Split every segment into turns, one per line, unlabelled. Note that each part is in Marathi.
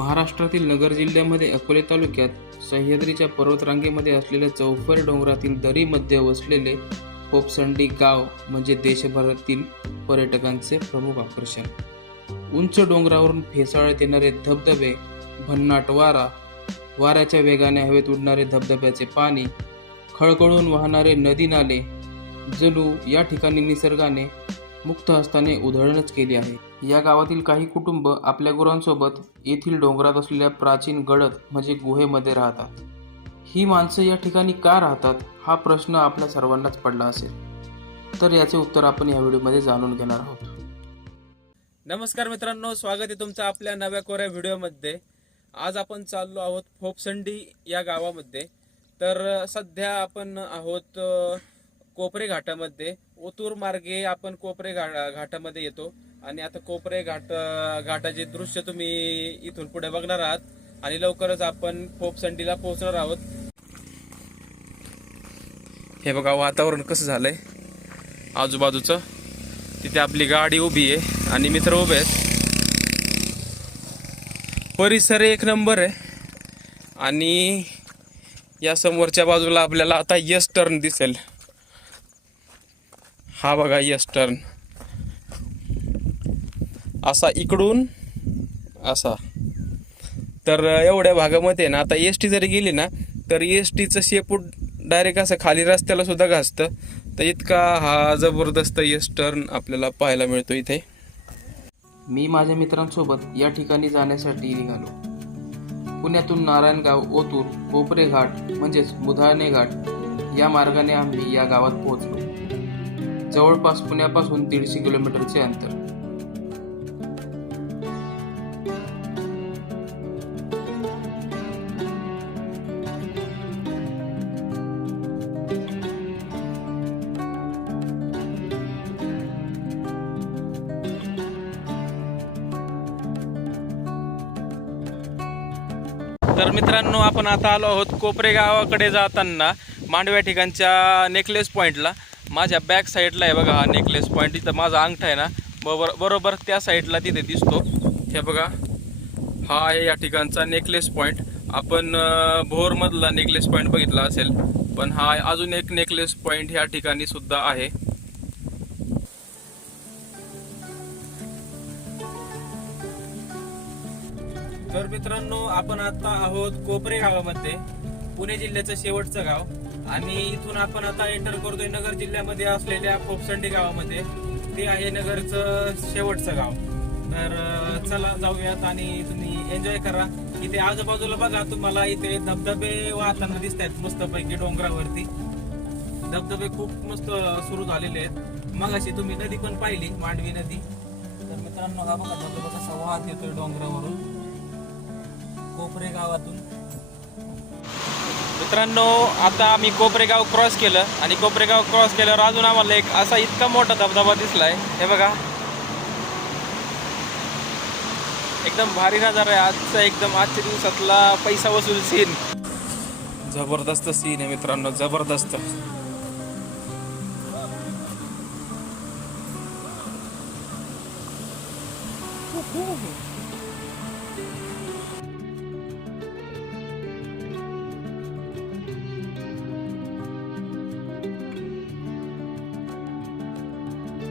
महाराष्ट्रातील नगर जिल्ह्यामध्ये अकोले तालुक्यात सह्याद्रीच्या पर्वतरांगेमध्ये असलेल्या चौफर डोंगरातील दरीमध्ये वसलेले पोपसंडी गाव म्हणजे देशभरातील पर्यटकांचे प्रमुख आकर्षण. उंच डोंगरावरून फेसाळत येणारे धबधबे भन्नाट वारा वाऱ्याच्या वेगाने हवेत उडणारे धबधब्याचे पाणी खळखळून वाहणारे नदी नाले जणू या ठिकाणी निसर्गाने मुक्त हस्ताने उधळणच केली आहे. या गावातील काही कुटुंब आपल्या गुरांसोबत येथील डोंगरात असलेल्या प्राचीन गडद म्हणजे गुहेमध्ये राहतात. ही माणसं या ठिकाणी का राहतात हा प्रश्न आपल्या सर्वांनाच पडला असेल. तर याचे उत्तर आपण या व्हिडिओमध्ये जाणून घेणार आहोत.
नमस्कार मित्रांनो स्वागत आहे तुमचं आपल्या नव्या कोऱ्या व्हिडिओमध्ये. आज आपण चाललो आहोत फोपसंडी या गावामध्ये. तर सध्या आपण आहोत कोपरे घाटामध्ये. ओतूर मार्गे आपण कोपरे घा घाटामध्ये येतो. आणि आता कोपरे घाट घाटाचे दृश्य तुम्ही इथून पुढे बघणार आहात. आणि लवकरच आपण फोपसंडीला पोहोचणार आहोत. हे बघा वातावरण कसं झालंय? आजूबाजूचं. तिथे आपली गाडी उभी आहे आणि मित्र उभे आहेत. परिसर एक नंबर आहे. आणि या समोरच्या बाजूला आपल्याला आता यस टर्न दिसेल. हा बघा यस टर्न. असा इकडून असा. तर एवढ्या भागामध्ये ना आता एस टी जरी गेली ना तर एस टीचं शेपूट डायरेक्ट असं खाली रस्त्याला सुद्धा घासतं. तर इतका हा जबरदस्त एस टर्न आपल्याला पाहायला मिळतो इथे.
मी माझ्या मित्रांसोबत या ठिकाणी जाण्यासाठी निघालो. पुण्यातून नारायणगाव ओतूर कोपरे घाट म्हणजेच मुधाणे घाट या मार्गाने आम्ही या गावात पोहोचलो. जवळपास पुण्यापासून दीडशे किलोमीटरचे अंतर.
तर मित्रांनो आपण आता आलो आहोत कोपरे गावाकडे जाताना मांडव्या ठिकाणच्या नेकलेस पॉईंटला माझ्या बॅक साईडला आहे बघा हा नेकलेस पॉईंट इथं माझा अंगठा आहे ना बरोबर बरोबर त्या साईडला तिथे दिसतो. हे बघा हा आहे या ठिकाणचा नेकलेस पॉईंट आपण भोरमधला नेकलेस पॉईंट बघितला असेल पण हा अजून एक नेकलेस पॉईंट ह्या ठिकाणी सुद्धा आहे. तर मित्रांनो आपण आता आहोत कोपरे गावामध्ये पुणे जिल्ह्याचं शेवटचं गाव. आणि इथून आपण आता एंटर करतोय नगर जिल्ह्यामध्ये असलेल्या खोपसंडी गावामध्ये. ते आहे नगरचं शेवटचं गाव. तर चला जाऊयात आणि तुम्ही एन्जॉय करा. इथे आजूबाजूला बघा तुम्हाला इथे धबधबे वाहताना दिसत आहेत मस्तपैकी डोंगरावरती. धबधबे खूप मस्त सुरू झालेले आहेत. मग अशी तुम्ही नदी पण पाहिली मांडवी नदी. तर मित्रांनो हा बघा धबधबा कसा वाहत येतोय डोंगरावरून. कोपरे गावातून. मित्रांनो आता आम्ही कोपरेगाव क्रॉस केलं आणि कोपरेगाव क्रॉस केल्यावर अजून आम्हाला एक असा इतका मोठा धबधबा दिसलाय. हे बघा. एकदम भारी नजारा आहे. आजचा एकदम आजच्या दिवसातला पैसा वसूल सीन जबरदस्त सीन आहे मित्रांनो जबरदस्त.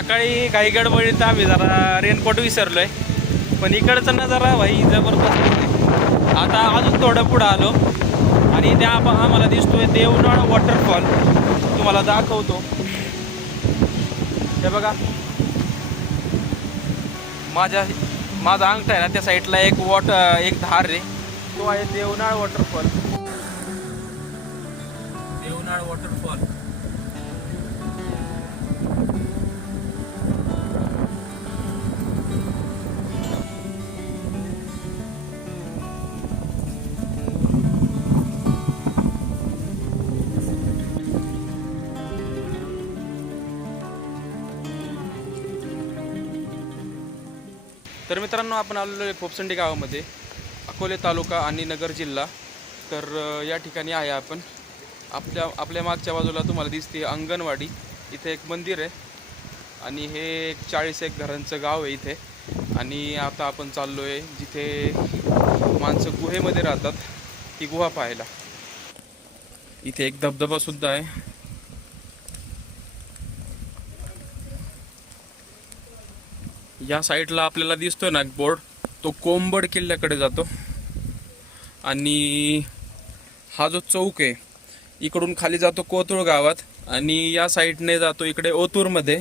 सकाळी काही गडबडीत आम्ही जरा रेनकोट विसरलोय. पण इकडचं नजारा भाई जबरदस्त आहे. आता अजून थोडं पुढं आलो. आणि त्या आम्हाला दिसतोय देवनाळ वॉटरफॉल तुम्हाला दाखवतो. हे बघा. माझ्या माझा अंगठा आहे ना त्या साईडला एक वॉटर एक धार आहे. तो आहे देवनाळ वॉटरफॉल देवनाळ वॉटरफॉल तर मित्रांनो आपण आलेलो आहे फोपसंडी गावामध्ये अकोले तालुका आणि नगर जिल्हा. तर या ठिकाणी आहे आपण. आपल्या आपल्या मागच्या बाजूला तुम्हाला दिसते अंगणवाडी. इथे एक मंदिर आहे आणि हे एक चाळीस एक घरांचं गाव आहे इथे. आणि आता आपण चाललो आहे जिथे माणसं गुहेमध्ये राहतात ती गुहा पाहायला. इथे एक धबधबासुद्धा आहे. या साईडला आपल्याला दिसतोय ना बोर्ड. तो कोंबड किल्ल्याकडे जातो. आणि हा जो चौक आहे इकडून खाली जातो कोथरूड गावात आणि या साईडने जातो इकडे ओतूरमध्ये.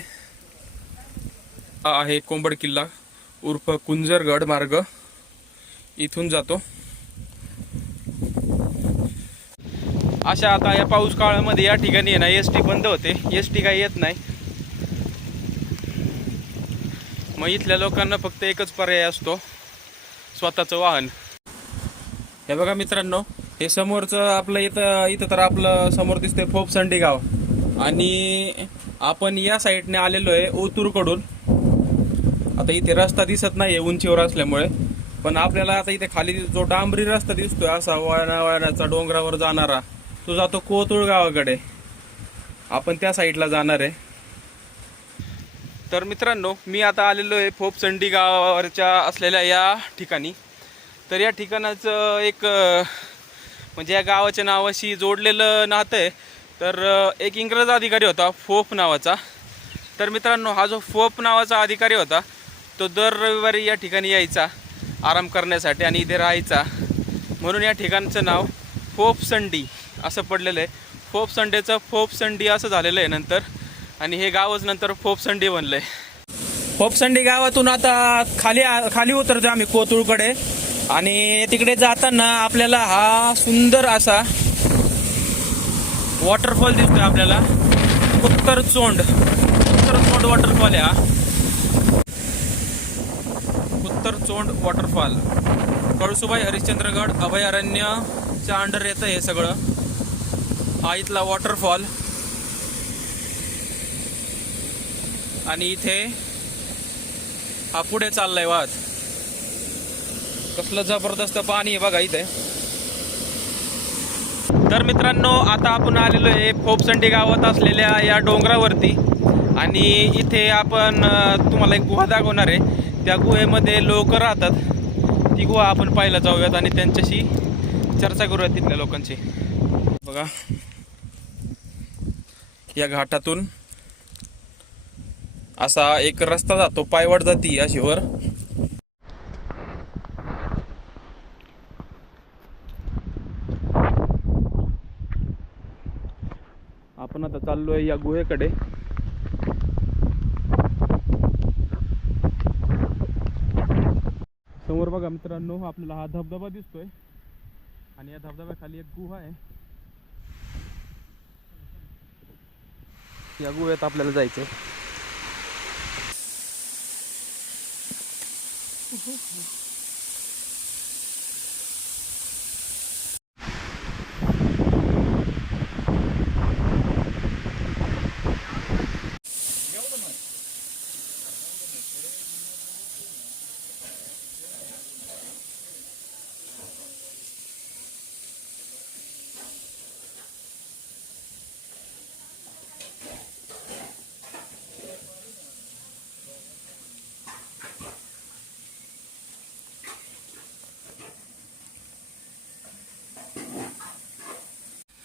हा आहे कोंबड किल्ला उर्फ कुंजरगड मार्ग. इथून जातो. अशा आता या पाऊस काळामध्ये या ठिकाणी ना एस टी बंद होते. एस टी काही येत नाही. मग इथल्या लोकांना फक्त एकच पर्याय असतो स्वतःचं वाहन. हे बघा मित्रांनो हे समोरचं आपलं इथं इथं तर आपलं समोर दिसतंय फोपसंडी गाव आणि आपण या साईडने आलेलो आहे ओतूरकडून. आता इथे रस्ता दिसत नाही आहे उंचीवर असल्यामुळे पण आपल्याला आता इथे खाली जो डांबरी रस्ता दिसतोय असा वळणा वळणाचा डोंगरावर जाणारा तो जातो कोतुळ गावाकडे आपण त्या साईडला जाणार आहे. तर मित्रांनो मी आता आलेलो आहे फोपसंडी गावावरच्या असलेल्या या ठिकाणी. तर या ठिकाणाचं एक म्हणजे या गावाच्या नावाशी जोडलेलं नातं आहे. तर एक इंग्रज अधिकारी होता फोप नावाचा. तर मित्रांनो हा जो फोप नावाचा अधिकारी होता तो दर रविवारी या ठिकाणी यायचा आराम करण्यासाठी आणि इथे राहायचा. म्हणून या ठिकाणचं नाव फोपसंडी असं पडलेलं आहे. फोप संडेचं फोप संडी असं झालेलं आहे नंतर. आणि हे गावच नंतर फोपसंडी बनलं आहे फोपसंडी गावातून आता खाली खाली उतरतो आम्ही कोतुळकडे. आणि तिकडे जाताना आपल्याला हा सुंदर असा वॉटरफॉल दिसतोय आपल्याला. उत्तर चोंड. उत्तर चोंड वॉटरफॉल आहे हा. उत्तर चोंड वॉटरफॉल कळसुबाई हरिश्चंद्रगड अभयारण्याच्या अंडर येतं हे सगळं. हा इथला वॉटरफॉल आणि इथे हा पुढे चाललाय वाद. कसलं जबरदस्त पाणी आहे बघा इथे. तर मित्रांनो आता आपण आलेलो आहे फोपसंडी गावात असलेल्या या डोंगरावरती. आणि इथे आपण तुम्हाला एक गुहा दाखवणार आहे. त्या गुहेमध्ये लोक राहतात. ती गुहा आपण पाहायला जाऊयात आणि त्यांच्याशी चर्चा करूयात तिथल्या लोकांची बघा. या घाटातून असा एक रस्ता जातो पायवाट जाती अशी वर. आपण आता चाललोय या गुहेकडे. समोर बघा मित्रांनो आपल्याला हा धबधबा दिसतोय. आणि या धबधब्याखाली एक गुहा आहे. या गुहेत आपल्याला जायचंय.
Mm-hmm.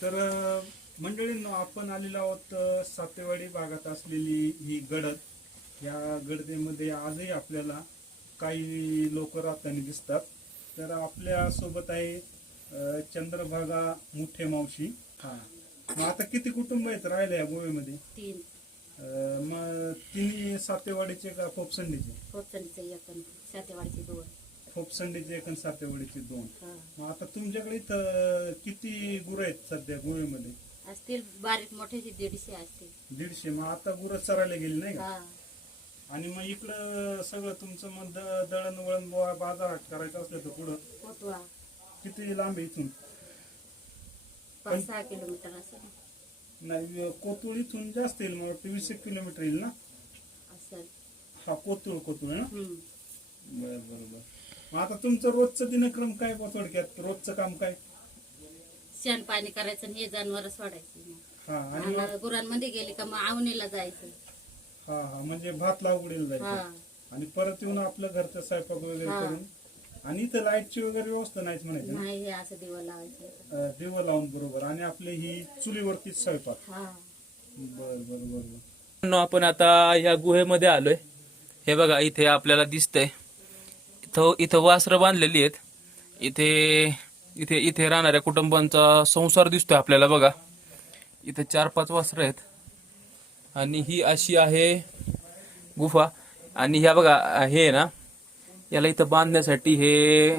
तर मंडळींनो आपण आलेलो आहोत सातेवाडी भागात असलेली ही गडद. या गडदेमध्ये आजही आपल्याला काही लोक राहताना दिसतात. तर आपल्यासोबत आहे चंद्रभागा मुठे मावशी. हा. मग आता किती कुटुंब आहेत राहिले या गोव्यामध्ये?
तीन.
मग तिन्ही सातेवाडीचे का
होतचं एकन सातेवाडीचे दोन.
फोपसंडीचे एक आणि सातेवाडीचे दोन.
हा.
मग आता तुमच्याकडे इथं किती गुरं आहेत सध्या गोव्यामध्ये?
असतील बारीक मोठ्याचे दीडशे असतील.
दीडशे. मग आता गुरं चरायला गेली नाही का?
हा.
आणि मग इकडं सगळं तुमचं मग द- दळणवळण बुवा बाजारहाट करायचं असलं तर पुढं?
कोतवा.
किती लांब आहे इथून?
पाच सहा किलोमीटर असेल
नाही कोतुळ इथून जास्त येईल मला वाटतं वीस एक किलोमीटर येईल ना?
असेल
हा कोतुळ कोतुळ आहे ना?
हम्म.
बर बर बर. मग आता तुमचं रोजचं दिनक्रम काय बुवा थोडक्यात? रोजचं काम काय?
शेण पाणी करायचं आणि हे जनावर सोडायचे.
हा आणि मग-
आणि गुरांमध्ये गेले का मग आवणीला जायचं.
हा हा म्हणजे भात लागवडीला
हा
जायचं. आणि परत येऊन आपलं घरचं स्वयंपाक वगैरे
हा.
करून. आणि इथं लाईटची वगैरे व्यवस्था नाहीच म्हणायचं ना?
नाही हे असं दिवा लावायचं.
अं, दिवं लावून बरोबर. आणि आपली ही चुलीवरतीच स्वयंपाक.
हा.
बर बर बर बर.
मित्रांनो, आपण आता या गुहेमध्ये आलोय. हे बघा इथे आपल्याला दिसतंय. इथं इथं वासरं बांधलेली आहेत. इथे इथे इथे राहणाऱ्या कुटुंबांचा संसार दिसतोय आपल्याला बघा. इथे चार पाच वासरं आहेत. आणि ही अशी आहे गुफा. आणि ह्या बघा हे आहे ना याला इथं बांधण्यासाठी हे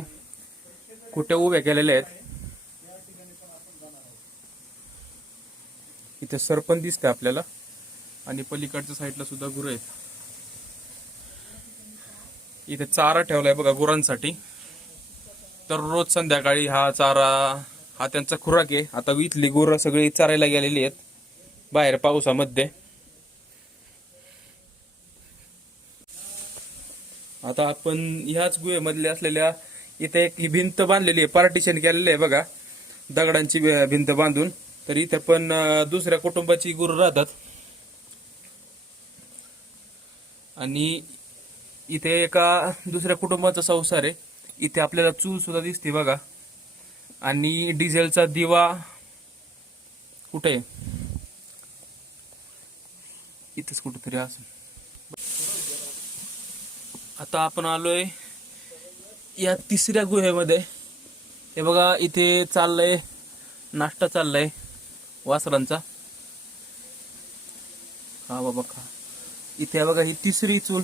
कुठे उभ्या केलेल्या आहेत. इथे सरपण दिसते आपल्याला. आणि पलीकडच्या साईडला सुद्धा गुरं आहेत. इथे चारा ठेवलाय बघा गुरांसाठी. तर रोज संध्याकाळी हा चारा हा त्यांचा खुराक आहे. आता इथली गुरं सगळी चारायला गेलेली आहेत बाहेर पावसामध्ये. आता आपण ह्याच गुहेमधल्या असलेल्या इथे एक ही भिंत बांधलेली आहे पार्टिशन केलेली आहे बघा. दगडांची भिंत बांधून. तर इथे पण दुसऱ्या कुटुंबाची गुरु राहतात. आणि इथे एका दुसऱ्या कुटुंबाचा संसार आहे. इथे आपल्याला चूल सुद्धा दिसते बघा. आणि डिझेलचा दिवा कुठे आहे? इथेच कुठेतरी असं. आता आपण आलोय या तिसऱ्या गुहेमध्ये. हे बघा इथे चाललंय नाश्ता चाललाय वासरांचा. हा बाबा खा. इथे बघा ही तिसरी चूल.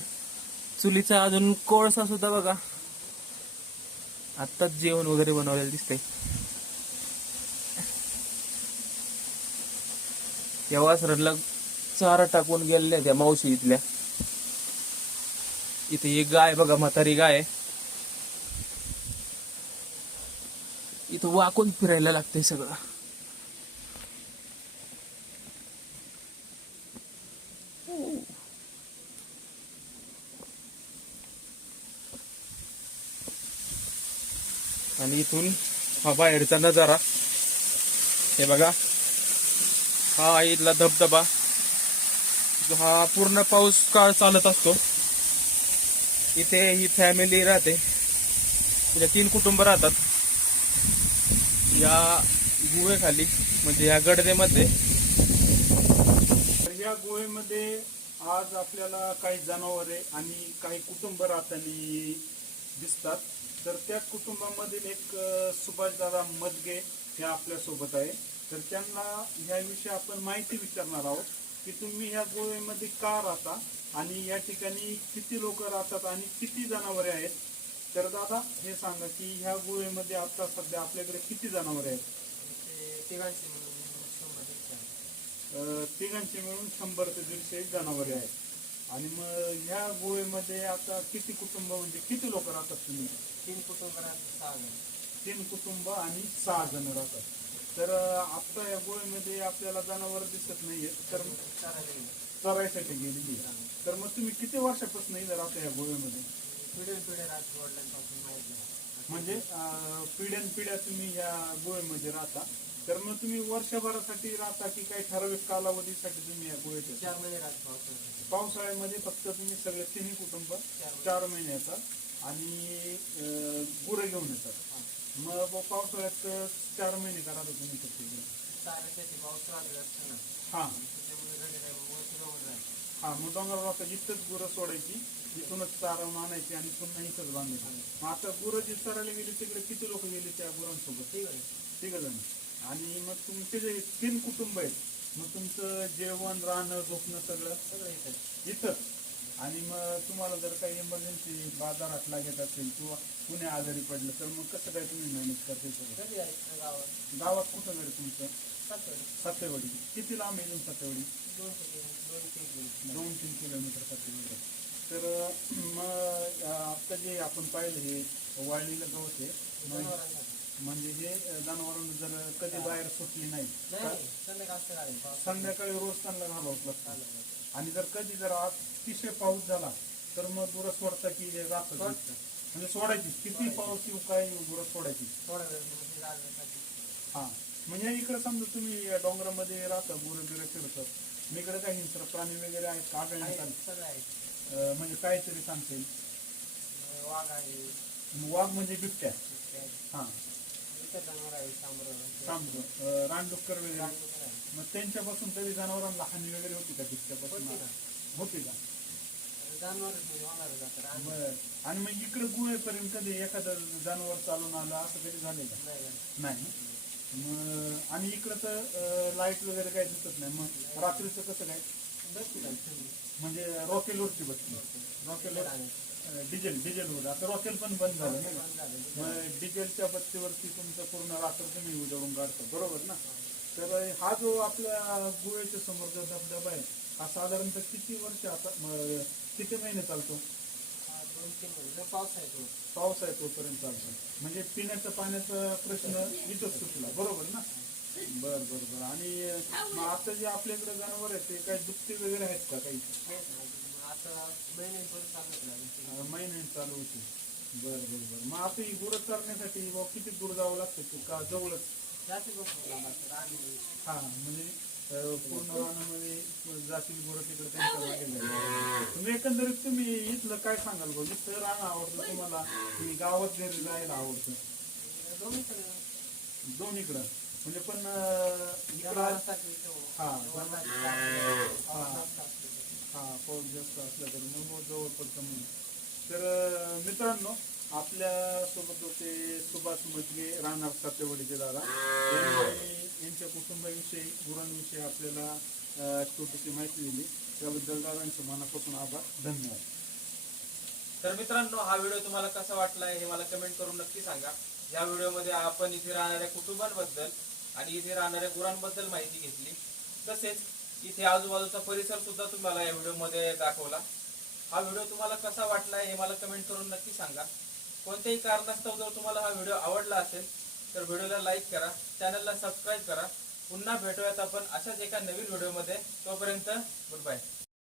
चुलीचा अजून कोळसा सुद्धा बघा. आत्ताच जेवण वगैरे बनवलेलं दिसतंय. या वासराला चारा टाकून गेलेल्या त्या मावशी इथल्या. इथे एक गाय बघा म्हातारी गाय इथं वाकून फिरायला लागतंय सगळं. आणि इथून हा बाहेरचा नजारा. हे बघा. हा इथला धबधबा. हा पूर्ण पाऊस काळ चालत असतो. इथे ही फॅमिली राहते. तिथे तीन कुटुंब राहतात. या गुहेखाली म्हणजे या गडदेमध्ये.
तर या गुहेमध्ये आज आपल्याला काही जनावरे आणि काही कुटुंब राहताना दिसतात. तर त्या कुटुंबामधील एक सुभाषदादा मदगे हे आपल्यासोबत आहे. तर त्यांना ह्याविषयी आपण माहिती विचारणार आहोत की तुम्ही ह्या गुहेमध्ये का राहता आणि या ठिकाणी किती लोक राहतात आणि किती जनावरे आहेत? तर दादा हे सांगा की ह्या गुहेमध्ये आता सध्या आपल्याकडे किती जनावरे आहेत? तिघांचे मिळून शंभर ते दीडशे जनावरे आहेत. आणि मग ह्या गोव्यामध्ये आता किती कुटुंब म्हणजे किती लोक राहतात तुम्ही?
तीन कुटुंब राहतात सहा जण
तीन कुटुंब आणि सहा जण राहतात. तर आता या गोव्यामध्ये आपल्याला जनावर दिसत नाहीयेत तर
चारायला गेले
चरायसाठी गेलेली आहे. तर मग तुम्ही किती वर्षापासून इथं राहता या गोव्यामध्ये
पिढ्या पिढ्या राहतात वडिलांपासून माहीत नाही.
म्हणजे अ, पिढ्यान पिढ्या तुम्ही या गोव्यामध्ये राहता. तर मग तुम्ही वर्षभरासाठी राहता की काही ठराविक कालावधीसाठी तुम्ही या येता?
चार महिने राहत
पावसाळ्यामध्ये. फक्त तुम्ही सगळे तिन्ही कुटुंब चार महिने. येतात आणि गुरं घेऊन येतात. मग पावसाळ्यात चार महिने करा तुम्ही हा. हा मग आता इथंच गुरं सोडायची. इथूनच चारवून आणायची आणि पुन्हा इथंच बांधायची. मग आता गुरं जी चरायला गेली तिकडे किती लोक गेले त्या गुरांसोबत?
ठीक आहे.
तिघ जण आणि मग तुमचे जे तीन कुटुंब आहेत मग तुमचं जेवण राहणं झोपणं सगळं
सगळं येतं
इथं? आणि मग तुम्हाला जर काही इमर्जन्सी बाजारात लागत असेल किंवा कुणी आजारी पडलं तर मग कसं काय तुम्ही मॅनेज करते सगळं?
कधी जायचं गावात?
गावात कुठं घर तुमचं?
सातवडी.
सत्तेवाडी किती लांब आहे
दोनशे किलो दोन तीन किलो
दोन तीन किलोमीटर सत्तेवाडी तर अं, मग आता जे आपण पाहिलं हे वाळलेलं गवत आहे मग
जनावरांसाठी.
म्हणजे हे अं, जनावरांना जर कधी बाहेर सुटली नाही
नाही नाही. संध्याकाळ असतं गाडी पाऊस
संध्याकाळी रोज त्यांना घालावंच लागतं. आणि जर कधी जर अतिशय पाऊस झाला तर मग गुरं सोडता की म्हणजे सोडायची. किती पाऊस येऊ काय येऊ गुरं सोडायची. हा. म्हणजे इकडे समजा तुम्ही या डोंगरामध्ये राहता गुरं बिरं फिरतात. इकडे काही हिंस्र प्राणी वगैरे आहेत का म्हणजे काहीतरी सांगता
वाघ आहे.
वाघ म्हणजे बिबट्या. हा. रानडुक्कर वगैरे. मग त्यांच्यापासून तरी जनावरांना हानी वगैरे होती का बिबट्यापासून.
होती
का
आता जनावरच म्हणजे होणारच आता रान
बर. आणि मग इकडे गुहेपर्यंत कधी एखादं जनावर चालून आलं असं कधी झाले का?
नाही
मग आणि इकडं तर लाइट वगैरे काही दिसत नाही. मग रात्रीचं कसं काय. म्हणजे रॉकेलवरची बसली रॉकेलवर
आणि
अं, डिझेल डिझेलवर आता रॉकेल पण बंद झालं
झालं.
मग डिझेलच्या बत्तीवरती तुमचं पूर्ण रात्र तुम्ही उजळून काढता. बरोबर ना? तर हा जो आपल्या गुहेच्या समोरचा धबधबा आहे हा साधारणतः किती वर्ष आता म- किती महिने चालतो?
हा, दोन तीन महिने. पाऊस आहे तो.
पाऊस आहे तोपर्यंत चालतो. म्हणजे पिण्याच्या पाण्याचा प्रश्न इथंच सुटला. बरोबर ना? बर बर बर. आणि मग आता जे आपल्याकडे जनावर आहेत ते काही दुपटे वगैरे आहेत का काही?
आहेत ना. मग आता चालत.
अं, महिन्याने चालू होते. बर बर बर. मग आता ही गुरं चालण्यासाठी बुवा किती दूर जावं लागतं? की का जवळच.
आणि
हा म्हणजे पूर्ण रानामध्ये जातील गुरं तिकडे त्यांच्या मागे जायला. तुम्ही एकंदरीत तुम्ही इथलं काय सांगाल बघ इथं राहणं आवडतं तुम्हाला? की गावात घरी जायला आवडतं?
दोन्हीकडे.
म्हणजे पण इकडं हा, हा.
पाऊस जास्त असतो.
हा. पाऊस जास्त असला तर मग जवळ पडतं म्हणून. तर मित्रांनो आपल्यासोबत होते सुभाष मजगे राहणार सातेवाडीचे दादा. यांनी यांच्या कुटुंबाविषयी गुरांविषयी आपल्याला छोटीशी माहिती दिली. त्याबद्दल दादांचे मनापासून आभार. धन्यवाद.
तर मित्रांनो हा व्हिडिओ तुम्हाला कसा वाटलाय हे मला कमेंट करून नक्की सांगा. या व्हिडिओमध्ये आपण इथे राहणाऱ्या कुटुंबांबद्दल आणि इथे राहणाऱ्या गुरांबद्दल माहिती घेतली. तसेच इथे आजूबाजूचा परिसर सुद्धा तुम्हाला या व्हिडिओमध्ये दाखवला. हा व्हिडिओ तुम्हाला कसा वाटलाय हे मला कमेंट करून नक्की सांगा. कोणत्याही कारणास्तव जर तुम्हाला हा व्हिडिओ आवडला असेल तर व्हिडिओला लाईक करा चॅनलला सबस्क्राईब करा. पुन्हा भेटूयात आपण अशाच एका नवीन व्हिडिओमध्ये. तोपर्यंत गुड बाय.